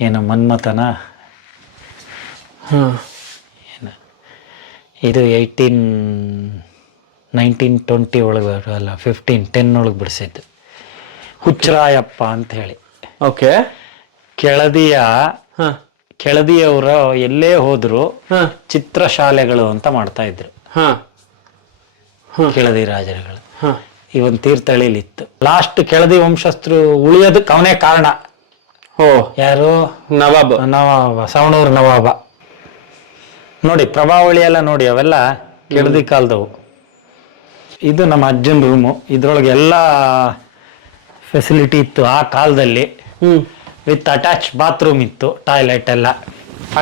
ಏನು ಮನ್ಮಥನ? ಹಾಂ. ಏನು? ಇದು ಏಯ್ಟೀನ್ ನೈನ್ಟೀನ್ ಟ್ವೆಂಟಿ ಒಳಗೆ ಅಲ್ಲ ಫಿಫ್ಟೀನ್ ಟೆನ್ ಒಳಗೆ ಬಿಡಿಸಿದ್ದು. ಹುಚ್ಚರಾಯಪ್ಪ ಅಂತ ಹೇಳಿ. ಓಕೆ. ಕೆಳದಿಯ ಹಾಂ. ಕೆಳದಿಯವರು ಎಲ್ಲೇ ಹೋದ್ರು ಚಿತ್ರಶಾಲೆಗಳು ಅಂತ ಮಾಡ್ತಾ ಇದ್ರು. ಹಾಂ. ಕೆಳದಿ ರಾಜರುಗಳು. ಹಾಂ. ಇವನ್ ತೀರ್ಥಹಳ್ಳಿಲಿತ್ತು. ಲಾಸ್ಟ್ ಕೆಳದಿ ವಂಶಸ್ಥರು ಉಳಿಯೋದಕ್ಕೆ ಅವನೇ ಕಾರಣ. ಓ ಯಾರು? ನವಾಬ್. ನವಾಬ ಸವಣೂರು ನವಾಬ. ನೋಡಿ ಪ್ರಭಾವಳಿ ಎಲ್ಲ ನೋಡಿ ಅವೆಲ್ಲ ಕೆಳದಿ ಕಾಲದವು. ಇದು ನಮ್ಮ ಅಜ್ಜನ ರೂಮು ಇದ್ರೊಳಗೆ ಎಲ್ಲ ಫೆಸಿಲಿಟಿ ಇತ್ತು ಆ ಕಾಲದಲ್ಲಿ. ವಿತ್ ಅಟ್ಯಾಚ್ ಬಾತ್ರೂಮ್ ಇತ್ತು ಟಾಯ್ಲೆಟ್ ಎಲ್ಲ.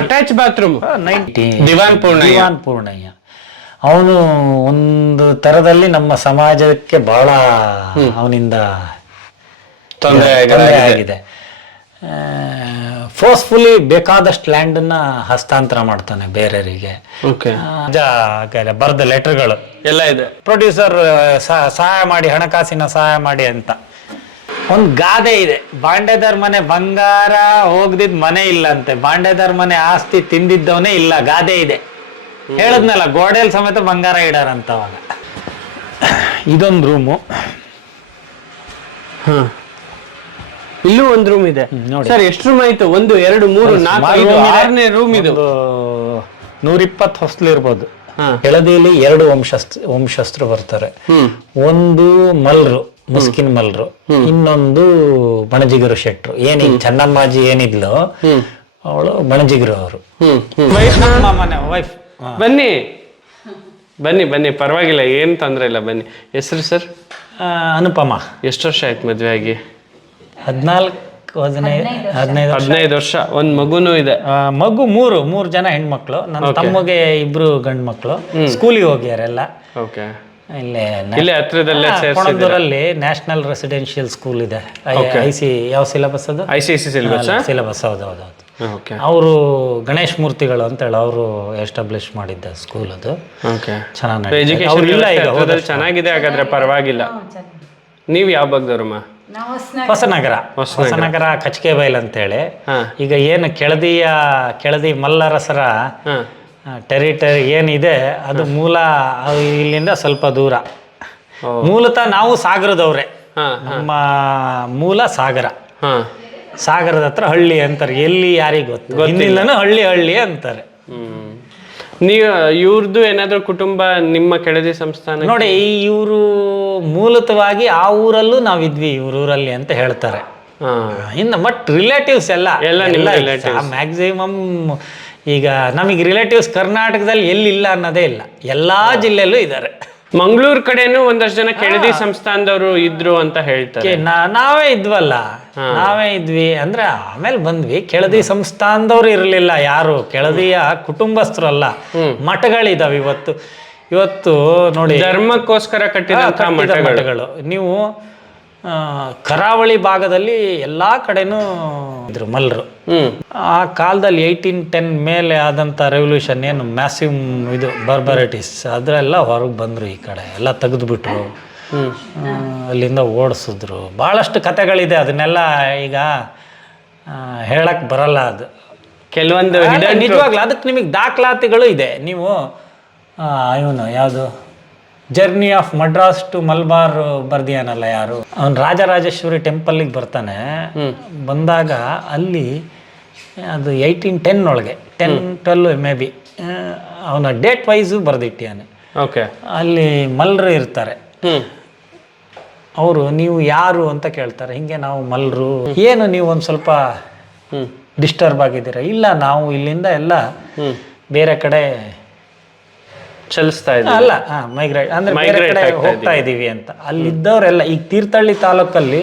Attach bathroom ninety Dewan Purnaiah. Dewan Purnaiah. ಅವನು ಒಂದು ತರದಲ್ಲಿ ನಮ್ಮ ಸಮಾಜಕ್ಕೆ ಬಹಳ ಅವನಿಂದ ತೊಂದರೆ ತೊಂದರೆ ಆಗಿದೆ ಫೋರ್ಸ್ಫುಲಿ ಬೇಕಾದಷ್ಟು ಲ್ಯಾಂಡನ್ನು ಹಸ್ತಾಂತರ ಮಾಡ್ತಾನೆ ಬೇರೆಯವರಿಗೆ. ಓಕೆ ಬರೆದ ಲೆಟರ್ಗಳು ಎಲ್ಲ ಇದೆ. ಪ್ರೊಡ್ಯೂಸರ್ ಸಹಾಯ ಮಾಡಿ ಹಣಕಾಸಿನ ಸಹಾಯ ಮಾಡಿ ಅಂತ. ಒಂದು ಗಾದೆ ಇದೆ. ಬಾಂಡೆದಾರ್ ಮನೆ ಬಂಗಾರ ಹೋಗ್ದಿದ್ ಮನೆ ಇಲ್ಲ ಅಂತೆ ಬಾಂಡೆದಾರ್ ಮನೆ ಆಸ್ತಿ ತಿಂದಿದ್ದವನೇ ಇಲ್ಲ ಗಾದೆ ಇದೆ. ಹೇಳದ್ನಲ್ಲ ಗೋಡೆಲ್ ಸಮೇತ ಬಂಗಾರ ಇಡಾರಂತ ಅವಾಗ. ಇದೊಂದು ರೂಮು ಹಾಂ ಇಲ್ಲೂ ಒಂದು ರೂಮ್ ಇದೆ. ನೋಡಿ. ಸರ್ ಎಷ್ಟು ರೂಮ್ ಆಯ್ತು? ಒಂದು ಎರಡು ಮೂರು ನಾಲ್ಕು ಐದು ಆರನೇ ರೂಮ್ ಇದು. ನೂರಿಪ್ಪತ್ತು ಹೊಸ್ಲು ಇರ್ಬೋದು. ಎಳದಿಯಲ್ಲಿ ಎರಡು ವಂಶಸ್ತ್ರ ವಂಶಸ್ಥರು ಬರ್ತಾರೆ. ಒಂದು ಮಲ್ರು ಮುಸ್ಕಿನ್ ಮಲ್ರು. ಇನ್ನೊಂದು ಬಣಜಿಗರು ಶೆಟ್ರು. ಏನ್ ಚನ್ನಮ್ಮಾಜಿ ಏನಿದ್ಲು ಅವಳು ಬಣಜಿಗರು ಅವರು. ವೈಫ್ ಬನ್ನಿ. ಬನ್ನಿ ಬನ್ನಿ ಪರವಾಗಿಲ್ಲ ಏನು ತೊಂದರೆ ಇಲ್ಲ ಬನ್ನಿ. ಹೆಸರು ಸರ್? ಅನುಪಮ. ಎಷ್ಟು ವರ್ಷ ಆಯ್ತು ಮದುವೆ ಆಗಿ? ಹದಿನಾಲ್ಕು ಹದಿನೈದು ಹದಿನೈದು ವರ್ಷ. ಹದಿನೈದು ವರ್ಷ. ಒಂದು ಮಗುನೂ ಇದೆ. ಆ, ಮಗು ಮೂರು ಮೂರು ಜನ ಹೆಣ್ಮಕ್ಳು. ನನ್ನ ತಮ್ಮಗೆ ಇಬ್ರು ಗಂಡು ಮಕ್ಕಳು ಸ್ಕೂಲಿಗೆ ಹೋಗ್ಯಾರೆಲ್ಲ. ಓಕೆ ಇಲ್ಲೇ ಇಲ್ಲೇ ಹತ್ರದಲ್ಲೇ ಕೊಣದೂರಲ್ಲಿ ನ್ಯಾಷನಲ್ ರೆಸಿಡೆನ್ಷಿಯಲ್ ಸ್ಕೂಲ್ ಇದೆ. ಐ ಸಿ ಯಾವ ಸಿಲೆಬಸ್ ಅದು? I C C syllabus syllabus ಹೌದು ಹೌದು ಹೌದು. ಓಕೆ ಅವರು ಗಣೇಶ್ ಮೂರ್ತಿಗಳು ಅಂತ ಹೇಳಿ ಅವರು ಎಸ್ಟಾಬ್ಲಿಷ್ ಮಾಡಿದ್ದ ಸ್ಕೂಲ್ ಅದು. ಓಕೆ ಚೆನ್ನಾಗಿ ಎಜುಕೇಶನ್ ಇಲ್ಲ ಈಗ ಹೋದ ಚೆನ್ನಾಗಿದೆ ಹಾಗಾದ್ರೆ ಪರವಾಗಿಲ್ಲ. ನೀವು ಯಾವ ಭಾಗದವ್ರಮ್ಮ? ಹೊಸನಗರ. ಹೊಸನಗರ. ಕಚ್ಕೆ ಬೈಲ್ ಅಂತೇಳಿ. ಹಾ. ಈಗ ಏನು ಕೆಳದಿಯ ಕೆಳದಿ ಮಲ್ಲರಸರ ಹಾಂ. ಟೆರಿಟರಿ ಏನಿದೆ ಅದು ಮೂಲ ಇಲ್ಲಿಂದ ಸ್ವಲ್ಪ ದೂರ. ಮೂಲತಃ ನಾವು ಸಾಗರದವ್ರೆ. ಹಾಂ ನಮ್ಮ ಮೂಲ ಸಾಗರ. ಹಾಂ. ಸಾಗರದ ಹತ್ರ ಹಳ್ಳಿ ಅಂತಾರೆ. ಎಲ್ಲಿ ಯಾರಿಗೆ ಗೊತ್ತು? ಇನ್ನಿಲ್ಲನು ಹಳ್ಳಿ ಹಳ್ಳಿ ಅಂತಾರೆ. ನೀವು ಇವ್ರದ್ದು ಏನಾದರೂ ಕುಟುಂಬ ನಿಮ್ಮ ಕೆಳದಿ ಸಂಸ್ಥಾನ ನೋಡಿ ಇವರು ಮೂಲತವಾಗಿ ಆ ಊರಲ್ಲೂ ನಾವಿದ್ವಿ ಇವ್ರೂರಲ್ಲಿ ಅಂತ ಹೇಳ್ತಾರೆ. ಇನ್ನು ಬಟ್ ರಿಲೇಟಿವ್ಸ್ ಎಲ್ಲ. ಎಲ್ಲ. ಮ್ಯಾಕ್ಸಿಮಮ್ ಈಗ ನಮಗೆ ರಿಲೇಟಿವ್ಸ್ ಕರ್ನಾಟಕದಲ್ಲಿ ಎಲ್ಲಿಲ್ಲ ಅನ್ನೋದೇ ಇಲ್ಲ. ಎಲ್ಲಾ ಜಿಲ್ಲೆಯಲ್ಲೂ ಇದ್ದಾರೆ. ಮಂಗಳೂರು ಕಡೆನೂ ಒಂದಷ್ಟು ಜನ ಕೆಳದಿ ಸಂಸ್ಥಾನದವರು ಇದ್ರು ಅಂತ ಹೇಳ್ತಾರೆ. ನಾವೇ ಇದ್ವಲ್ಲ. ನಾವೇ ಇದ್ವಿ ಅಂದ್ರೆ ಆಮೇಲೆ ಬಂದ್ವಿ. ಕೆಳದಿ ಸಂಸ್ಥಾನದವ್ರು ಇರಲಿಲ್ಲ ಯಾರು. ಕೆಳದಿಯ ಕುಟುಂಬಸ್ಥರಲ್ಲ. ಮಠಗಳಿದಾವೆ ಇವತ್ತು. ಇವತ್ತು ನೋಡಿ ಧರ್ಮಕ್ಕೋಸ್ಕರ ಕಟ್ಟಿದಂತಹ ಕಟ್ಟಿದ ಮಠಗಳು. ನೀವು ಕರಾವಳಿ ಭಾಗದಲ್ಲಿ ಎಲ್ಲ ಕಡೆನೂ ಇದ್ರು ಮಲ್ರು. ಆ ಕಾಲದಲ್ಲಿ ಏಯ್ಟೀನ್ ಟೆನ್ ಮೇಲೆ ಆದಂಥ ರೆವಲ್ಯೂಷನ್ ಏನು ಮ್ಯಾಸಿಮ್ ಇದು ಬರ್ಬರಿಟೀಸ್ ಅದರೆಲ್ಲ ಹೊರಗೆ ಬಂದರು ಈ ಕಡೆ. ಎಲ್ಲ ತೆಗೆದುಬಿಟ್ರು. ಅಲ್ಲಿಂದ ಓಡಿಸಿದ್ರು. ಭಾಳಷ್ಟು ಕತೆಗಳಿದೆ ಅದನ್ನೆಲ್ಲ ಈಗ ಹೇಳಕ್ಕೆ ಬರಲ್ಲ ಅದು. ಕೆಲವೊಂದು ನಿಜವಾಗ್ಲೂ ಅದಕ್ಕೆ ನಿಮಗೆ ದಾಖಲಾತಿಗಳು ಇದೆ. ನೀವು ಇವನು ಯಾವುದು? Journey of Madras to Malabar ಬರ್ದಿಯಾನಲ್ಲ ಯಾರು? ಅವನು ರಾಜರಾಜೇಶ್ವರಿ ಟೆಂಪಲ್ಲಿಗೆ ಬರ್ತಾನೆ. ಬಂದಾಗ ಅಲ್ಲಿ ಅದು ಏಯ್ಟೀನ್ ಟೆನ್ ಒಳಗೆ ಟೆನ್ ಟ್ವೆಲ್ ಮೇ ಬಿ ಅವನ ಡೇಟ್ ವೈಸು ಬರೆದಿಟ್ಟಿಯಾನೆ. ಓಕೆ. ಅಲ್ಲಿ ಮಲ್ರು ಇರ್ತಾರೆ. ಅವರು ನೀವು ಯಾರು? ಅಂತ ಕೇಳ್ತಾರೆ. ಹಿಂಗೆ ನಾವು ಮಲ್ರು. ಏನು ನೀವು ಒಂದು ಸ್ವಲ್ಪ ಡಿಸ್ಟರ್ಬ್ ಆಗಿದ್ದೀರಾ? ಇಲ್ಲ ನಾವು ಇಲ್ಲಿಂದ ಎಲ್ಲ ಬೇರೆ ಕಡೆ ಚಲಿಸ್ತಾ ಇದ್ದೀವಿ. ಅಲ್ಲ ಮೈಗ್ರೇಟ್ ಅಂದ್ರೆ ಬೇರೆ Migrate ಕಡೆ ಆಗ್ತಾ ಹೋಗ್ತಾ ಇದೀವಿ ಅಂತ. ಅಲ್ಲಿದ್ದವರೆಲ್ಲ ಈಗ ತೀರ್ಥಹಳ್ಳಿ ತಾಲೂಕಲ್ಲಿ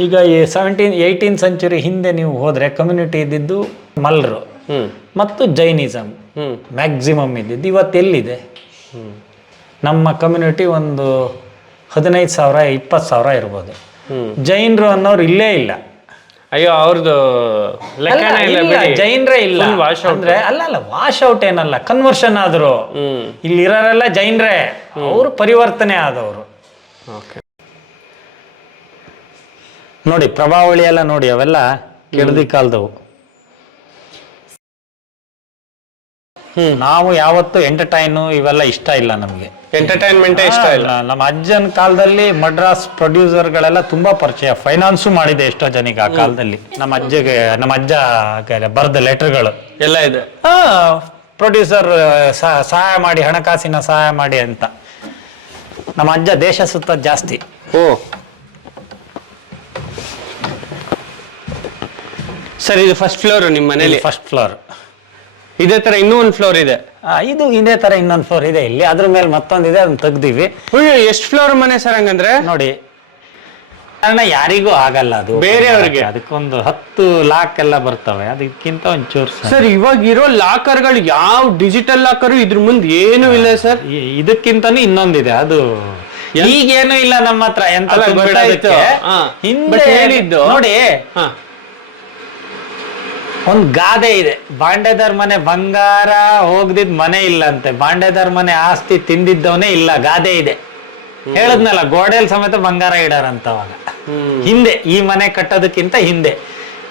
ಈಗ ಸೆವೆಂಟೀನ್ ಏಯ್ಟೀನ್ ಸೆಂಚುರಿ ಹಿಂದೆ ನೀವು ಹೋದ್ರೆ ಕಮ್ಯುನಿಟಿ ಇದ್ದಿದ್ದು ಮಲ್ರು ಹ್ಮ್. ಮತ್ತು ಜೈನಿಸಮ್ ಹ್ಮ್. ಮ್ಯಾಕ್ಸಿಮಮ್ ಇದ್ದಿದ್ದು. ಇವತ್ತು ಎಲ್ಲಿದೆ? ನಮ್ಮ ಕಮ್ಯುನಿಟಿ ಒಂದು ಹದಿನೈದು ಸಾವಿರ ಇಪ್ಪತ್ತು ಸಾವಿರ ಇರ್ಬೋದು. ಹ್ಮ್. ಜೈನರು ಅನ್ನೋರು ಇಲ್ಲೇ ಇಲ್ಲ. ಅಯ್ಯೋ ಅವ್ರದ್ದು ಲೆಕ್ಕನೇ ಇಲ್ಲ ಜೈನ್ರೇ ಇಲ್ಲ. ಅಂದ್ರೆ ಅಲ್ಲ ಅಲ್ಲ ವಾಶ್ ಔಟ್ ಏನಲ್ಲ ಕನ್ವರ್ಷನ್ ಆದ್ರು. ಇಲ್ಲಿ ಇಲ್ಲಿರೋರೆಲ್ಲ ಜೈನರೇ. ಅವರು ಪರಿವರ್ತನೆ ಆದವರು. ಓಕೆ. ನೋಡಿ ಪ್ರಭಾವಳಿ ಎಲ್ಲ ನೋಡಿ ಅವೆಲ್ಲ ಕೆಳದಿ ಕಾಲದವು. ನಾವು ಯಾವತ್ತು ಎಂಟರ್ಟೈನ್ ಇವೆಲ್ಲ ಇಷ್ಟ ಇಲ್ಲ ನಮಗೆ. ಎಂಟರ್ಟೈನ್ಮೆಂಟ್ ಇಷ್ಟ ಇಲ್ಲ. ನಮ್ಮ ಅಜ್ಜನ ಕಾಲದಲ್ಲಿ ಮಡ್ರಾಸ್ ಪ್ರೊಡ್ಯೂಸರ್ ಗಳೆಲ್ಲ ತುಂಬಾ ಪರಿಚಯ. ಫೈನಾನ್ಸು ಮಾಡಿದೆ ಎಷ್ಟೋ ಜನಿಗೆ ಆ ಕಾಲದಲ್ಲಿ. ನಮ್ಮ ಅಜ್ಜಗೆ ನಮ್ಮ ಅಜ್ಜ ಬರೆದ ಲೆಟರ್ಗಳು ಎಲ್ಲ ಇದೆ. ಪ್ರೊಡ್ಯೂಸರ್ ಸಹಾಯ ಮಾಡಿ ಹಣಕಾಸಿನ ಸಹಾಯ ಮಾಡಿ ಅಂತ. ನಮ್ಮ ಅಜ್ಜ ದೇಶ ಸುತ್ತ ಜಾಸ್ತಿ. ಓ. ಸರ್ ಇದು ಫಸ್ಟ್ ಫ್ಲೋರ್ ನಿಮ್ಮ ಮನೇಲಿ? ಫಸ್ಟ್ ಫ್ಲೋರ್ ಇದೇ ತರ ಇನ್ನೂ ಒಂದು ಫ್ಲೋರ್ ಇದೆ. ಇದು ಇದೇ ತರ ಇನ್ನೊಂದು ಫ್ಲೋರ್ ಇದೆ ಇಲ್ಲಿ. ಅದ್ರ ಮೇಲೆ ಮತ್ತೊಂದಿದೆ ಅದನ್ನ ತೆಗ್ದಿವಿ. ಅಯ್ಯೋ ಎಷ್ಟು ಫ್ಲೋರ್ ಮನೆ ಸರ್ ಹಂಗಂದ್ರೆ? ನೋಡಿ ಕಾರಣ ಯಾರಿಗೂ ಆಗಲ್ಲ ಅದು. ಬೇರೆಯವ್ರಿಗೆ. ಅದಕ್ಕೊಂದು ಹತ್ತು ಲಾಕ್ ಎಲ್ಲ ಬರ್ತವೆ. ಅದಕ್ಕಿಂತ ಒಂಚೂರು ಸರ್. ಸರ್ ಇವಾಗ ಇರೋ ಲಾಕರ್ಗಳು ಯಾವ ಡಿಜಿಟಲ್ ಲಾಕರ್ ಇದ್ರ ಮುಂದೆ ಏನು ಇಲ್ಲ ಸರ್? ಇದಕ್ಕಿಂತಾನು ಇನ್ನೊಂದಿದೆ. ಅದು ಈಗೇನು ಇಲ್ಲ ನಮ್ಮ ಹತ್ರ. ಎಂತ ಅಲ್ಲ, ತುಂಬಿಡೋದಕ್ಕೆ. ಗೊತ್ತಾಯ್ತು. ಹಾ. ಹಿಂದೆ But ಹೇಳಿದ್ದು- ನೋಡಿ ಹಾ. ಒಂದ್ ಗಾದೆ ಇದೆ. ಬಾಂಡೆದರ್ ಮನೆ ಬಂಗಾರ ಹೋಗ್ದಿದ್ ಮನೆ ಇಲ್ಲಂತೆ. ಬಾಂಡೆದಾರ್ ಮನೆ ಆಸ್ತಿ ತಿಂದಿದ್ದವನೇ ಇಲ್ಲ ಗಾದೆ ಇದೆ. ಹೇಳದ್ನಲ್ಲ ಗೋಡೆಲ್ ಸಮೇತ ಬಂಗಾರ ಇಡಾರಂತ ಅವಾಗ. ಹಿಂದೆ ಈ ಮನೆ ಕಟ್ಟೋದಕ್ಕಿಂತ ಹಿಂದೆ.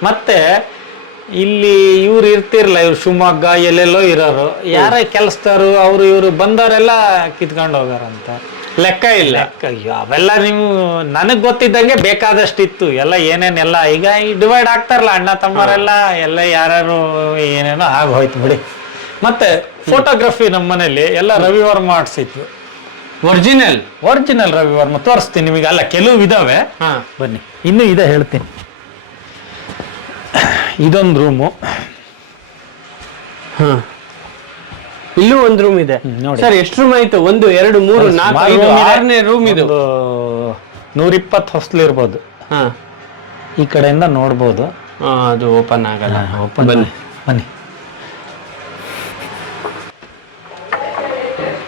ಮತ್ತೆ ಇಲ್ಲಿ ಇವ್ರು ಇರ್ತಿರ್ಲ ಇವ್ರು ಶಿವಮೊಗ್ಗ ಎಲ್ಲೆಲ್ಲೋ ಇರೋರು. ಯಾರ ಕೆಲಸದವರು ಅವ್ರು ಇವ್ರು ಬಂದವರೆಲ್ಲ ಕಿತ್ಕೊಂಡು ಹೋಗಾರಂತ. ಲೆಕ್ಕ ಇಲ್ಲ. ಅಯ್ಯೋ, ಅವೆಲ್ಲ ನೀವು ನನಗ್ ಗೊತ್ತಿದ್ದಂಗೆ ಬೇಕಾದಷ್ಟು ಇತ್ತು ಎಲ್ಲ ಏನೇನೆಲ್ಲ ಈಗ ಈ ಡಿವೈಡ್ ಆಗ್ತಾರಲ್ಲ ಅಣ್ಣ ತಮ್ಮರೆಲ್ಲ ಎಲ್ಲ ಯಾರು ಏನೇನೋ ಆಗೋಯ್ತು ಹೋಯ್ತು ಬಿಡಿ. ಮತ್ತೆ ಫೋಟೋಗ್ರಫಿ ನಮ್ಮ ಮನೇಲಿ ಎಲ್ಲ ರವಿವಾರ ಮಾಡಿಸಿತ್ತು ಒರಿಜಿನಲ್ ಒರಿಜಿನಲ್ ರವಿವಾರ ತೋರಿಸ್ತೀನಿ ನಿಮಗೆ. ಅಲ್ಲ ಕೆಲವು ಇದಾವೆ. ಹಾ. ಬನ್ನಿ. ಇನ್ನೂ ಇದೆ ಹೇಳ್ತೀನಿ. ಇದೊಂದು ರೂಮು. ಹಾ. ಇಲ್ಲೂ ಒಂದು ರೂಮ್ ಇದೆ. ನೋಡಿ. ಸರ್ ಎಷ್ಟು ರೂಮ್ ಆಯ್ತು? ಒಂದು ಎರಡು ಮೂರು ನಾಲ್ಕು ಐದು ಆರನೇ ರೂಮ್ ಇದು. ನೂರಿಪ್ಪತ್ತು ಹೊಸ್ಲು ಇರ್ಬೋದು. ಹಾ. ಈ ಕಡೆಯಿಂದ ನೋಡ್ಬೋದು. ಅದು ಓಪನ್ ಆಗಲ್ಲ. ಓಪನ್ ಬನ್ನಿ. ಬನ್ನಿ.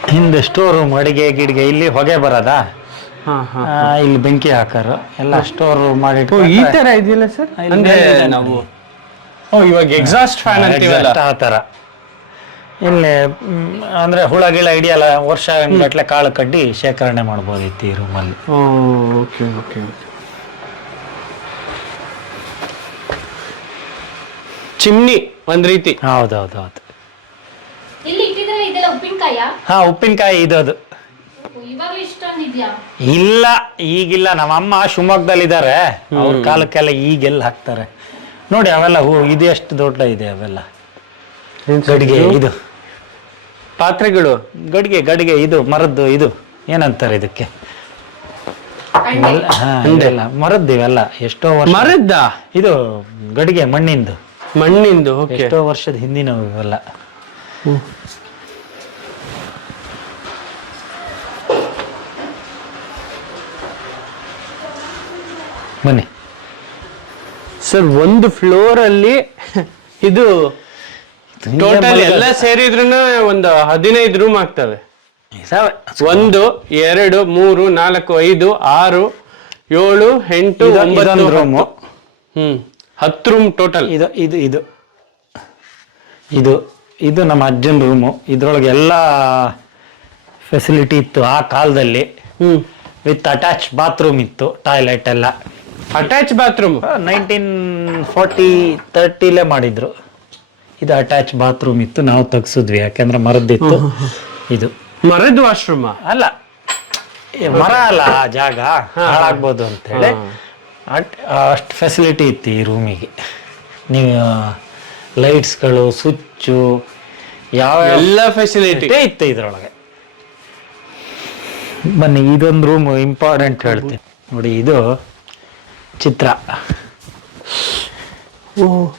ಹಿಂದೆ ಸ್ಟೋರ್ ರೂಮ್ ಅಡಿಗೆ ಗಿಡಿಗೆ ಇಲ್ಲಿ ಹೊಗೆ ಬರೋದಾ? ಇಲ್ಲಿ ಬೆಂಕಿ ಹಾಕಾರ. ಎಲ್ಲ ಸ್ಟೋರ್ ಮಾಡಿ ಈ ತರ ಇದೆಯಲ್ಲ ಸರ್? ಅಂದ್ರೆ ನಾವು. ಓ ಇವಾಗ ಎಕ್ಸಾಸ್ಟ್ ಫ್ಯಾನ್ ಅಂತೀವಲ್ಲ. ಆ ತರ. ಇಲ್ಲಿ ಅಂದ್ರೆ ಹುಳ ಗಿಳ ಹಿಡಿಯಲ್ಲ ವರ್ಷ ಗಟ್ಲೆ ಕಾಳು ಕಡ್ಡಿ ಶೇಖರಣೆ ಮಾಡ್ಬೋದಿತ್ತು ಈ ರೂಮಲ್ಲಿ ಓಕೆ ಓಕೆ ಚಿಮ್ನಿ ಒಂದ್ ರೀತಿ. ಹೌದೌದು ಹೌದು ಇಲ್ಲಿ ಇಟ್ಟಿದ್ರೆ ಇದೆಲ್ಲ ಉಪ್ಪಿನಕಾಯ? ಹಾ ಉಪ್ಪಿನಕಾಯಿ ಇದದು. ಇಲ್ಲ ಈಗಿಲ್ಲ. ನಮ್ಮ ಅಮ್ಮ ಶಿವಮೊಗ್ಗದಲ್ಲಿ ಇದ್ದಾರೆ ಅವ್ರ ಕಾಲಕ್ಕೆಲ್ಲ ಈಗೆಲ್ಲ ಹಾಕ್ತಾರೆ. ನೋಡಿ ಅವೆಲ್ಲ ಹೂ ಇದು ಎಷ್ಟು ದೊಡ್ಡ ಇದೆ ಅವೆಲ್ಲ. ಗಡಿಗೆ ಇದು? ಪಾತ್ರೆಗಳು ಗಡಿಗೆ ಗಡಿಗೆ ಇದು ಮರದ್ದು ಇದು. ಏನಂತಾರೆ ಇದಕ್ಕೆ? ಮರದ್ದು ಇವೆಲ್ಲ. ಎಷ್ಟೋ ವರ್ಷ ಮರದ್ದ? ಇದು ಗಡಿಗೆ ಮಣ್ಣಿಂದು. ಮಣ್ಣಿಂದು ಓಕೆ. ಎಷ್ಟೋ ವರ್ಷದ ಹಿಂದಿನವು ಇವೆಲ್ಲ. ಬನ್ನಿ. ಸರ್ ಒಂದು ಫ್ಲೋರ್ ಅಲ್ಲಿ ಇದು ಟೋಟಲ್ ಎಲ್ಲ ಸೇರಿದ್ರು ಒಂದು ಹದಿನೈದು ರೂಮ್ ಆಗ್ತವೆ. ಒಂದು ಎರಡು ಮೂರು ನಾಲ್ಕು ಐದು ಆರು ಏಳು ಎಂಟು ಒಂಬತ್ತು ರೂಮ್. ಹ್ಮ್ ಹತ್ತು ರೂಮ್ ಟೋಟಲ್ ಇದು ಇದು ಇದು. ಇದು ಇದು ನಮ್ಮ ಅಜ್ಜನ ರೂಮು ಇದ್ರೊಳಗೆ ಎಲ್ಲ ಫೆಸಿಲಿಟಿ ಇತ್ತು ಆ ಕಾಲದಲ್ಲಿ. ಹ್ಮ್. ವಿತ್ ಅಟ್ಯಾಚ್ ಬಾತ್ರೂಮ್ ಇತ್ತು ಟಾಯ್ಲೆಟ್ ಎಲ್ಲ. ಅಟ್ಯಾಚ್ ಬಾತ್ರೂಮ್ ನೈನ್ಟೀನ್ ಫಾರ್ಟಿ ತರ್ಟಿಲೇ ಮಾಡಿದ್ರು. ಇದು ಅಟ್ಯಾಚ್ ಬಾತ್ರೂಮ್ ಇತ್ತು ನಾವು ತಗ್ಸಿದ್ವಿ ಯಾಕಂದ್ರೆ ಮರದ್ದಿತ್ತು. ಇದು. ಮರದ ವಾಶ್ರೂಮ್ ಅಲ್ಲ. ಏ, ಮರ ಅಲ್ಲ ಆ ಜಾಗ. ಹಾಳಾಗ್ಬೋದು ಅಂತ ಹೇಳಿ ಅಷ್ಟು ಫೆಸಿಲಿಟಿ ಇತ್ತು ಈ ರೂಮಿಗೆ ನೀವು ಲೈಟ್ಸ್ಗಳು ಸ್ವಿಚ್ಚು ಯಾವ ಎಲ್ಲ ಫೆಸಿಲಿಟಿ ಇತ್ತು ಇದ್ರೊಳಗೆ. ಬನ್ನಿ ಇದೊಂದು ರೂಮ್ ಇಂಪಾರ್ಟೆಂಟ್ ಹೇಳ್ತೀನಿ. ನೋಡಿ ಇದು ಚಿತ್ರ. ಓ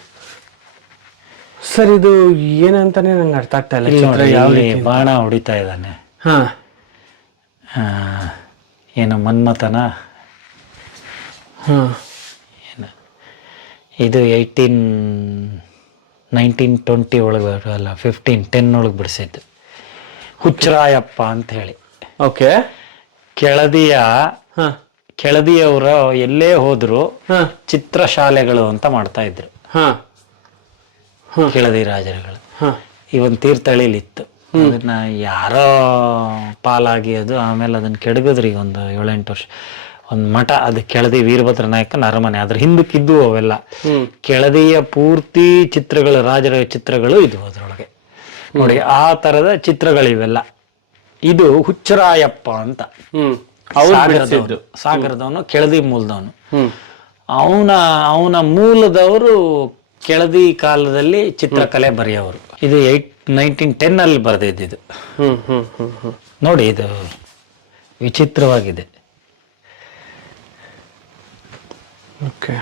ಸರ್ ಇದು ಏನಂತಾನೆ ನಂಗೆ ಅರ್ಥ ಆಗ್ತಾ ಇಲ್ಲ. ಚಿತ್ರ ಯಾವ ರೀತಿ ಬಾಣ ಹೊಡಿತಾ ಇದ್ದಾನೆ. ಹಾ. ಏನು ಮನ್ಮಥನ? ಹಾ. ಇದು ಏಯ್ಟೀನ್ ನೈನ್ಟೀನ್ ಟ್ವೆಂಟಿ ಒಳಗೆ ಅಲ್ಲ ಫಿಫ್ಟೀನ್ ಟೆನ್ ಒಳಗೆ ಬಿಡಿಸಿದ್ದು. ಹುಚ್ಚರಾಯಪ್ಪ ಅಂತ ಹೇಳಿ. ಓಕೆ. ಕೆಳದಿಯ ಹಾ. ಕೆಳದಿಯವರು ಎಲ್ಲೇ ಹೋದ್ರು ಚಿತ್ರಶಾಲೆಗಳು ಅಂತ ಮಾಡ್ತಾ ಇದ್ರು. ಹಾ. ಕೆಳದಿ ರಾಜರುಗಳು. ಇವನ್ ತೀರ್ಥಹಳ್ಳಿಲಿತ್ತು. ಅದನ್ನ ಯಾರೋ ಪಾಲಾಗಿ ಅದು ಆಮೇಲೆ ಅದನ್ನ ಕೆಡಗಿದ್ರಿ ಈಗ ಒಂದು ಏಳೆಂಟು ವರ್ಷ. ಒಂದು ಮಠ ಅದು ಕೆಳದಿ ವೀರಭದ್ರ ನಾಯಕನ ಅರಮನೆ. ಅದ್ರ ಹಿಂದಕ್ಕಿದ್ದು ಅವೆಲ್ಲ. ಕೆಳದಿಯ ಪೂರ್ತಿ ಚಿತ್ರಗಳು ರಾಜರ ಚಿತ್ರಗಳು ಇದ್ವು ಅದ್ರೊಳಗೆ. ನೋಡಿ ಆ ತರದ ಚಿತ್ರಗಳಿವೆಲ್ಲ. ಇದು ಹುಚ್ಚರಾಯಪ್ಪ ಅಂತ. ಸಾಗರದವನು ಸಾಗರದವನು ಕೆಳದಿ ಮೂಲದವನು. ಅವನ ಅವನ ಮೂಲದವರು ಕೆಳದಿ ಕಾಲದಲ್ಲಿ ಚಿತ್ರಕಲೆ ಬರೆಯೋರು ಇದು ಏಟ್ ನೈನ್ಟೀನ್ ಟೆನ್ ಅಲ್ಲಿ ಬರೆದಿದ್ದು ನೋಡಿ ಇದು ವಿಚಿತ್ರವಾಗಿದೆ. ಓಕೆ.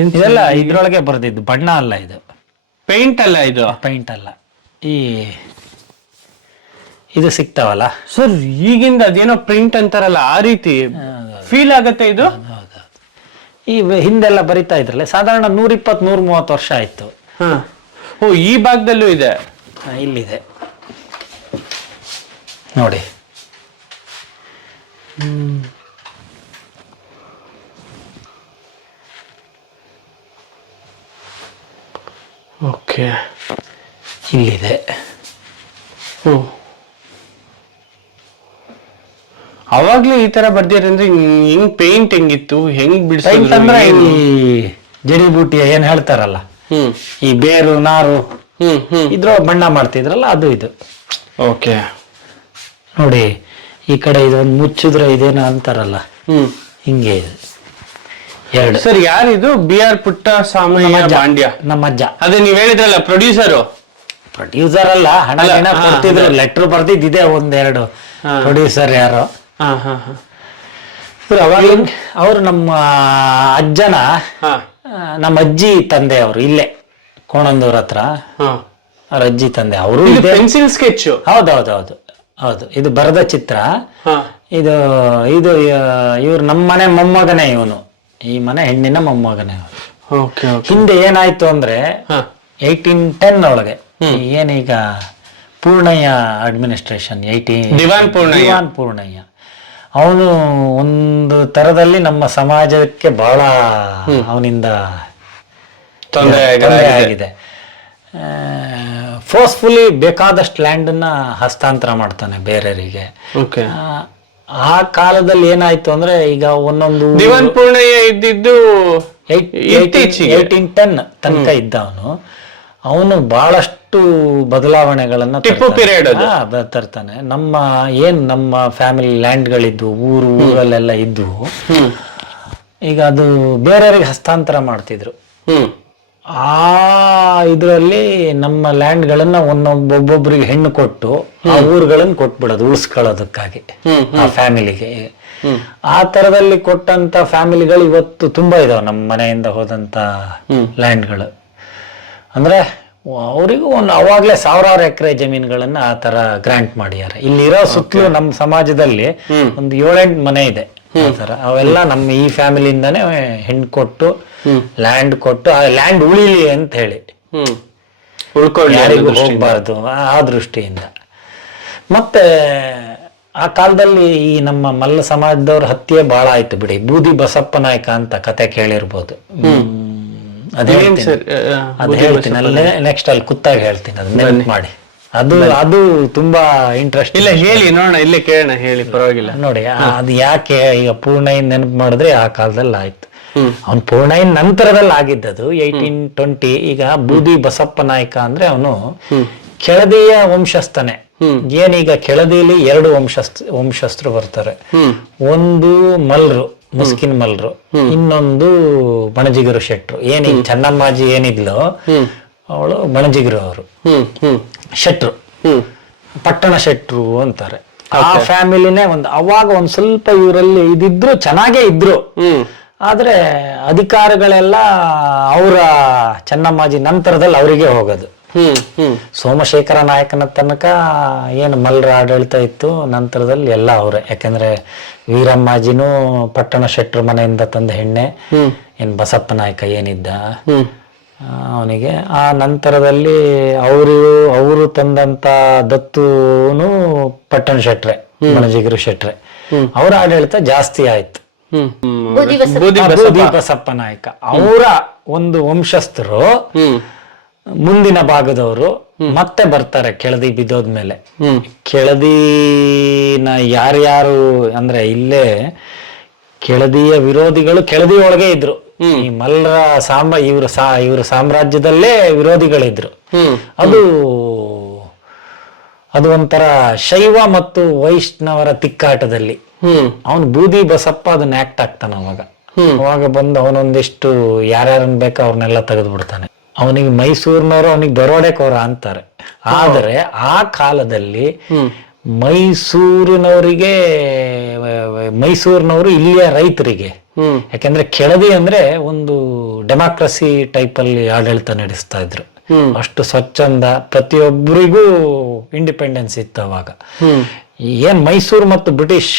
ಇದೆಲ್ಲ ಇದ್ರೊಳಗೆ ಬರೆದಿದ್ದು ಬಣ್ಣ ಅಲ್ಲ ಇದು. ಪೇಂಟ್ ಅಲ್ಲ ಇದು? ಪೇಂಟ್ ಅಲ್ಲ. ಈ ಇದು ಸಿಗ್ತಾವಲ್ಲ? ಸರ್ ಈಗಿಂದ ಅದೇನೋ ಪ್ರಿಂಟ್ ಅಂತಾರಲ್ಲ ಆ ರೀತಿ ಫೀಲ್ ಆಗತ್ತೆ ಇದು? ಈ ಹಿಂದೆಲ್ಲ ಬರಿತಾ ಇದ್ರಲ್ಲ ಸಾಧಾರಣ ನೂರ ಇಪ್ಪತ್ ನೂರ ಮೂವತ್ತು ವರ್ಷ ಆಯ್ತು. ಹಾ. ಓ ಈ ಭಾಗದಲ್ಲೂ ಇದೆ? ಇಲ್ಲಿದೆ. ನೋಡಿ. ಓಕೆ. ಇಲ್ಲಿದೆ. ಹ್ಮ್ ಅವಾಗ್ಲೇ ಈ ತರ ಬರ್ದಿರಂದ್ರೆ ಹೆಂಗ್ ಪೇಂಟ್ ಹೆಂಗಿತ್ತು ಹೆಂಗ್ ಪೈಂಟ್ ಈ ಅಂದ್ರೆ ಈ ಜಡಿಬೂಟಿಯ ಏನ್ ಹೇಳ್ತಾರಲ್ಲ? ಹ್ಮ್. ಈ ಬೇರು ನಾರು ಇದ್ರ ಬಣ್ಣ ಮಾಡ್ತಿದ್ರಲ್ಲ ಅದು ಇದು. ಓಕೆ. ನೋಡಿ ಈ ಕಡೆ ಇದೊಂದು ಮುಚ್ಚಿದ್ರೆ ಇದೇನೋ ಅಂತಾರಲ್ಲ? ಹ್ಮ್. ಹಿಂಗೆ ಎರಡು. ಸರ್ ಯಾರಿದು? ಬಿ ಆರ್ ಪುಟ್ಟ ಸಾಮಾನ್ಯ ನಮ್ಮ ಅಜ್ಜ. ಅದೇ ನೀವ್ ಹೇಳಿದ್ರಲ್ಲ ಪ್ರೊಡ್ಯೂಸರು ಪ್ರೊಡ್ಯೂಸರ್ ಅಲ್ಲ ಹಣ ಕೊಡ್ತಿದ್ರು ಲೆಟರ್ ಬರ್ದಿದ್ದಿದೆ ಒಂದೆರಡು. ಪ್ರೊಡ್ಯೂಸರ್ ಯಾರೋ. ಹಾ ಹಾ ಹಾ. ಅವಾಗ ಅವ್ರು ನಮ್ಮ ಅಜ್ಜನ ನಮ್ಮ ಅಜ್ಜಿ ತಂದೆ ಅವರು ಇಲ್ಲೇ ಕೋಣಂದೂರ್ ಹತ್ರ. ಹಾ. ಅವ್ರ ಅಜ್ಜಿ ತಂದೆ. ಅವರು ಇದು ಪೆನ್ಸಿಲ್ ಸ್ಕೆಚ್ ಹೌದೌದೌದು. ಹೌದು. ಇದು ಬರದ ಚಿತ್ರ. ಇದು ಇದು ಇವ್ರು ನಮ್ಮ ಮನೆ ಮೊಮ್ಮಗನೇ ಇವನು. ಈ ಮನೆ ಹೆಣ್ಣಿನ ಮೊಮ್ಮಗನೇ ಹಿಂದೆ ಏನಾಯ್ತು ಅಂದ್ರೆ ಹಾ. ಏಯ್ಟೀನ್ ಟೆನ್ ಒಳಗೆ ಏನೀಗ ಪೂರ್ಣಯ್ಯ ಅಡ್ಮಿನಿಸ್ಟ್ರೇಷನ್ ಏಯ್ಟೀನ್ ದಿವಾನ್ ಪೂರ್ಣಯ್ಯ. ಅವನು ಒಂದು ತರದಲ್ಲಿ ನಮ್ಮ ಸಮಾಜಕ್ಕೆ ಬಹಳ ಅವನಿಂದ ತೊಂದರೆ ಆಗಿದೆ. ಫೋರ್ಸ್ಫುಲಿ ಬೇಕಾದಷ್ಟು ಲ್ಯಾಂಡನ್ನ ಹಸ್ತಾಂತರ ಮಾಡ್ತಾನೆ ಬೇರೆಯವರಿಗೆ. ಆ, ಕಾಲದಲ್ಲಿ ಏನಾಯ್ತು ಅಂದ್ರೆ ಈಗ ಒಂದೊಂದು ದಿವನ್ ಪೂರ್ಣಯ್ಯ ಇದ್ದಿದ್ದು. ಏಯ್ಟೀನ್ ಟೆನ್ ತನಕ ಇದ್ದ ಅವನು. ಅವನು ಬಹಳಷ್ಟು ಬದಲಾವಣೆಗಳನ್ನ ಟಿಪ್ಪು. ಹಾ, ತರ್ತಾನೆ. ನಮ್ಮ ಏನ್ ನಮ್ಮ ಫ್ಯಾಮಿಲಿ ಲ್ಯಾಂಡ್ಗಳಿದ್ವು ಊರು ಊರಲ್ಲೆಲ್ಲ ಇದ್ವು ಈಗ ಅದು ಬೇರೆಯವ್ರಿಗೆ ಹಸ್ತಾಂತರ ಮಾಡ್ತಿದ್ರು. ಆ ಇದರಲ್ಲಿ ನಮ್ಮ ಲ್ಯಾಂಡ್ಗಳನ್ನ ಒಂದೊಬ್ಬ ಒಬ್ಬೊಬ್ಬರಿಗೆ ಹೆಣ್ಣು ಕೊಟ್ಟು ಆ ಊರುಗಳನ್ನ ಕೊಟ್ಬಿಡೋದು ಉಳಿಸ್ಕೊಳ್ಳೋದಕ್ಕಾಗಿ ಆ ಫ್ಯಾಮಿಲಿಗೆ ಆ ತರದಲ್ಲಿ ಕೊಟ್ಟಂತ ಫ್ಯಾಮಿಲಿಗಳು ಇವತ್ತು ತುಂಬಾ ಇದಾವೆ ನಮ್ಮ ಮನೆಯಿಂದ ಹೋದಂತ ಲ್ಯಾಂಡ್ಗಳು ಅಂದ್ರೆ ಅವರಿಗೂ ಒಂದು ಅವಾಗ್ಲೇ ಸಾವಿರಾರು ಎಕರೆ ಜಮೀನುಗಳನ್ನ ಆ ತರ ಗ್ರಾಂಟ್ ಮಾಡಿದ್ದಾರೆ. ಇಲ್ಲಿರೋ ಸುತ್ತಲೂ ನಮ್ಮ ಸಮಾಜದಲ್ಲಿ ಒಂದು ಏಳೆಂಟು ಮನೆ ಇದೆ. ಆ ಅವೆಲ್ಲ ನಮ್ಮ ಈ ಫ್ಯಾಮಿಲಿಯಿಂದಾನೇ ಹೆಣ್ಣು ಕೊಟ್ಟು ಲ್ಯಾಂಡ್ ಕೊಟ್ಟು ಆ ಲ್ಯಾಂಡ್ ಉಳಿಲಿ ಅಂತ ಹೇಳಿ. ಯಾರಿಗೂ. ಹೋಗ್ಬಾರ್ದು ಆ- ದೃಷ್ಟಿಯಿಂದ. ಮತ್ತೆ ಆ ಕಾಲದಲ್ಲಿ ಈ ನಮ್ಮ ಮಲ್ಲ ಸಮಾಜದವ್ರ ಹತ್ಯೆ ಬಹಳ ಆಯ್ತು ಬಿಡಿ. ಬೂದಿ ಬಸಪ್ಪ ನಾಯಕ ಅಂತ ಕತೆ ಕೇಳಿರ್ಬೋದು. ಅದ್ ಸರ್, ಆ, ಅದ್ ಹೇಳ್ತೀನಿ. ಅಲ್ಲೇ ನೆಕ್ಸ್ಟ್ ಅಲ್ಲಿ ಕುತ್ತಾಗ ಹೇಳ್ತೀನಿ. ಅದು ನೆನಪು ಮಾಡಿ. ಅದು ಅದು ತುಂಬಾ ಇಂಟ್ರೆಸ್ಟ್ ಇಲ್ಲ ಹೇಳಿ ನೋಡೋಣ ಇಲ್ಲೇ ಕೇಳೋಣ ಹೇಳಿ ಪರವಾಗಿಲ್ಲ. ನೋಡಿ ಅದು ಯಾಕೆ ಈಗ ಪೂರ್ಣಯ್ಯನ್ ನೆನಪು ಮಾಡಿದ್ರೆ ಆ ಕಾಲದಲ್ಲಿ ಆಯ್ತು. ಅವ್ನು ಪೂರ್ಣಯ್ಯನ್ ನಂತರದಲ್ಲಿ ಆಗಿದ್ದದು ಏಯ್ಟೀನ್ ಟ್ವೆಂಟಿ ಈಗ ಬೂದಿ ಬಸಪ್ಪ ನಾಯಕ ಅಂದ್ರೆ ಅವನು ಕೆಳದಿಯ ವಂಶಸ್ಥನೇ. ಏನೀಗ ಕೆಳದಿಲಿ ಎರಡು ವಂಶಸ್ಥ ವಂಶಸ್ಥರು ಬರ್ತಾರೆ. ಒಂದು ಮಲ್ರು. ಮುಸ್ಕಿನ್ ಮಲ್ರು. ಇನ್ನೊಂದು ಬಣಜಿಗರು ಶೆಟ್ರು. ಏನಿ ಚನ್ನಮ್ಮಾಜಿ ಏನಿದ್ಲು ಅವಳು ಬಣಜಿಗರು ಅವರು. ಶೆಟ್ರು. ಪಟ್ಟಣ ಶೆಟ್ರು ಅಂತಾರೆ. ಆ ಫ್ಯಾಮಿಲಿನೇ ಒಂದು ಅವಾಗ ಒಂದ್ ಸ್ವಲ್ಪ ಇವರಲ್ಲಿ ಇದಿದ್ರು ಚೆನ್ನಾಗೇ ಇದ್ರು. ಆದ್ರೆ ಅಧಿಕಾರಗಳೆಲ್ಲ ಅವರ ಚೆನ್ನಮ್ಮಾಜಿ ನಂತರದಲ್ಲಿ ಅವರಿಗೆ ಹೋಗೋದು. ಸೋಮಶೇಖರ ನಾಯಕನ ತನಕ ಏನು ಮಲ್ಲರ ಆಡಳಿತ ಇತ್ತು ನಂತರದಲ್ಲಿ ಎಲ್ಲ ಅವರೇ. ಯಾಕಂದ್ರೆ ವೀರಮ್ಮಾಜಿನೂ ಪಟ್ಟಣ ಶೆಟ್ರ ಮನೆಯಿಂದ ತಂದ ಹೆಣ್ಣೆ. ಏನ್ ಬಸಪ್ಪ ನಾಯಕ ಏನಿದ್ದ? ಹ್ಮ್. ಅವನಿಗೆ. ಆ ನಂತರದಲ್ಲಿ ಅವರು ಅವರು ತಂದಂತ ದತ್ತುನು ಪಟ್ಟಣ ಶೆಟ್ರೆ ಮಣಜಿಗರು ಶೆಟ್ರೆ. ಅವರ ಆಡಳಿತ ಜಾಸ್ತಿ ಆಯ್ತು. ಬಸಪ್ಪ. ನಾಯಕ. ಅವರ ಒಂದು ವಂಶಸ್ಥರು ಹ್ಮ್. ಮುಂದಿನ ಭಾಗದವರು ಮತ್ತೆ ಬರ್ತಾರೆ ಕೆಳದಿ ಬಿದ್ದೋದ್ಮೇಲೆ ಕೆಳದಿನ ಯಾರ್ಯಾರು ಅಂದ್ರೆ ಇಲ್ಲೇ ಕೆಳದಿಯ ವಿರೋಧಿಗಳು ಕೆಳದಿ ಒಳಗೆ ಇದ್ರು. ಈ ಮಲ್ಲರ ಸಾಮ್ರ ಇವ್ರ ಸಾ ಇವ್ರ ಸಾಮ್ರಾಜ್ಯದಲ್ಲೇ ವಿರೋಧಿಗಳಿದ್ರು. ಅದು ಅದು ಒಂಥರ ಶೈವ ಮತ್ತು ವೈಷ್ಣವರ ತಿಕ್ಕಾಟದಲ್ಲಿ. ಅವನು ಬೂದಿ ಬಸಪ್ಪ ಅದನ್ನ ಆಕ್ಟ್ ಆಗ್ತಾನ ಅವಾಗ. ಅವಾಗ ಬಂದು ಅವನೊಂದಿಷ್ಟು ಯಾರ್ಯಾರನ್ ಬೇಕೋ ಅವ್ರನ್ನೆಲ್ಲ ತೆಗೆದು ಬಿಡ್ತಾನೆ ಅವನಿಗೆ ಮೈಸೂರಿನವರು ಅವನಿಗೆ ಬರೋಡೆಕೋರ ಅಂತಾರೆ. ಆದರೆ ಆ ಕಾಲದಲ್ಲಿ ಮೈಸೂರಿನವರಿಗೆ ಮೈಸೂರಿನವರು ಇಲ್ಲಿಯ ರೈತರಿಗೆ ಯಾಕೆಂದ್ರೆ ಕೆಳದಿ ಅಂದ್ರೆ ಒಂದು ಡೆಮಾಕ್ರಸಿ ಟೈಪ್ ಅಲ್ಲಿ ಆಡಳಿತ ನಡೆಸ್ತಾ ಇದ್ರು. ಅಷ್ಟು ಸ್ವಚ್ಛಂದ ಪ್ರತಿಯೊಬ್ಬರಿಗೂ ಇಂಡಿಪೆಂಡೆನ್ಸ್ ಇತ್ತು ಅವಾಗ. ಏನ್ ಮೈಸೂರು ಮತ್ತು ಬ್ರಿಟಿಷ್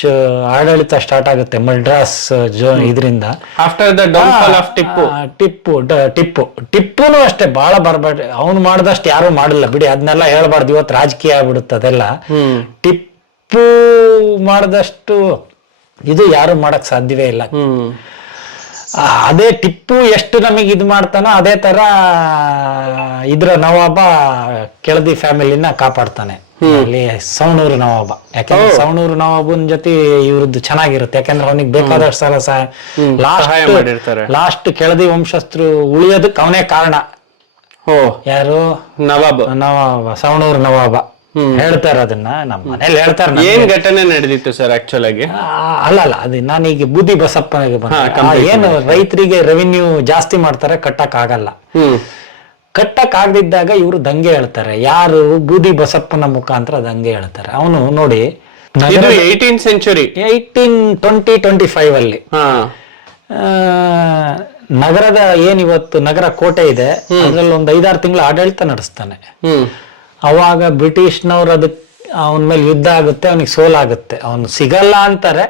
ಆಡಳಿತ ಸ್ಟಾರ್ಟ್ ಆಗುತ್ತೆ ಮಡ್ರಾಸ್ ಜೋ ಇದರಿಂದ. After the of Tipu Tipu Tipu ಟಿಪ್ಪುನು ಅಷ್ಟೇ ಬಹಳ ಬರ್ಬೇಡ್ರಿ ಅವನು ಮಾಡ್ದಷ್ಟು ಯಾರು ಮಾಡಿಲ್ಲ. ಬಿಡಿ ಅದನ್ನೆಲ್ಲ ಹೇಳ್ಬಾರ್ದು ಇವತ್ತು ರಾಜಕೀಯ ಆಗ್ಬಿಡುತ್ತೆ ಅದೆಲ್ಲ. ಟಿಪ್ಪು ಮಾಡಿದಷ್ಟು ಇದು ಯಾರು ಮಾಡಕ್ ಸಾಧ್ಯವೇ ಇಲ್ಲ. ಅದೇ ಟಿಪ್ಪು ಎಷ್ಟು ನಮಗೆ ಇದು ಮಾಡ್ತಾನೋ ಅದೇ ತರ ಇದ್ರ ನವಾಬ ಕೆಳದಿ ಫ್ಯಾಮಿಲಿನ ಕಾಪಾಡ್ತಾನೆ. ಇಲ್ಲಿ ಸವಣೂರು ನವಾಬ. ಯಾಕಂದ್ರೆ ಸವಣೂರು ನವಾಬನ್ ಜೊತೆ ಇವ್ರದ್ದು ಚೆನ್ನಾಗಿರುತ್ತೆ. ಯಾಕಂದ್ರೆ ಅವನಿಗೆ ಬೇಕಾದಷ್ಟು ಸಲ ಸಹ ಲಾಸ್ಟ್. ಲಾಸ್ಟ್ ಕೆಳದಿ ವಂಶಸ್ಥರು ಉಳಿಯೋದಕ್ಕೆ ಅವನೇ ಕಾರಣ. ಓ. ಯಾರು? ನವಾಬ್. ನವಾಬ. ಸವಣೂರು ನವಾಬ. ಹೇಳ್ತಾರ ಅದನ್ನ ನಮ್ಮ ಮನೇಲಿ ಹೇಳ್ತಾರ ಏನ್ ಘಟನೆ ನಡೆದಿತ್ತು ಸರ್ ಆಕ್ಚುಲ್ ಆಗಿ? ಅಲ್ಲ ಅಲ್ಲ ಅದು ನಾನೀಗ ಬುದ್ಧಿ ಬಸಪ್ಪನಿಗೆ ಏನು ರೈತರಿಗೆ ರೆವಿನ್ಯೂ ಜಾಸ್ತಿ ಮಾಡ್ತಾರೆ ಕಟ್ಟಕ್ ಆಗಲ್ಲ ಕಟ್ಟಕ್ ಆಗದಿದ್ದಾಗ ಇವರು ದಂಗೆ ಹೇಳ್ತಾರೆ. ಯಾರು ಬೂದಿ ಬಸಪ್ಪನ ಮುಖಾಂತರ ದಂಗೆ ಹೇಳ್ತಾರೆ. ಅವನು ನೋಡಿ eighteen century eighteen twenty twenty five ಅಲ್ಲಿ. ನಗರದ ಏನಿವತ್ತು ನಗರ ಕೋಟೆ ಇದೆ. ಅದ್ರಲ್ಲಿ ಒಂದು ಐದಾರು ತಿಂಗಳು ಆಡಳಿತ ನಡೆಸ್ತಾನೆ. ಹ್ಮ್. ಅವಾಗ ಬ್ರಿಟಿಷ್ನವ್ರು ಅದಕ್ಕೆ ಅವನ ಮೇಲೆ ಯುದ್ಧ ಆಗುತ್ತೆ ಅವನಿಗೆ ಸೋಲಾಗುತ್ತೆ ಅವನು ಸಿಗಲ್ಲ ಅಂತಾರೆ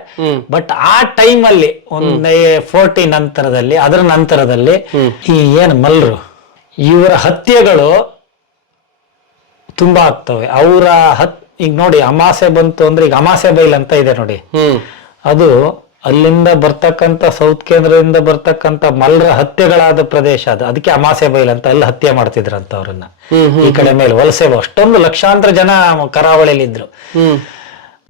ಬಟ್ ಆ ಟೈಮ್ ಅಲ್ಲಿ ಒಂದ್ ಫೋರ್ಟಿ ನಂತರದಲ್ಲಿ ಅದರ ನಂತರದಲ್ಲಿ ಈ ಏನ್ ಮಲ್ರು ಇವರ ಹತ್ಯೆಗಳು ತುಂಬಾ ಆಗ್ತವೆ. ಅವರ ಹತ್ ಈಗ ನೋಡಿ ಅಮಾಸೆ ಬಂತು ಅಂದ್ರೆ ಈಗ ಅಮಾಸೆ ಬೈಲ್ ಅಂತ ಇದೆ ನೋಡಿ. ಅದು ಅಲ್ಲಿಂದ ಬರ್ತಕ್ಕಂತ ಸೌತ್ ಕೇಂದ್ರದಿಂದ ಬರ್ತಕ್ಕಂತ ಮಲ್ರ ಹತ್ಯೆಗಳಾದ ಪ್ರದೇಶ ಅದು. ಅದಕ್ಕೆ ಅಮಾಸೆ ಬೈಲ್ ಅಂತ ಅಲ್ಲಿ ಹತ್ಯೆ ಮಾಡ್ತಿದ್ರಂತ ಅವ್ರನ್ನ. ಈ ಕಡೆ ಮೇಲೆ ವಲಸೆ ಅಷ್ಟೊಂದು ಲಕ್ಷಾಂತರ ಜನ ಕರಾವಳಿಯಲ್ಲಿ ಇದ್ರು ಹ್ಮ್.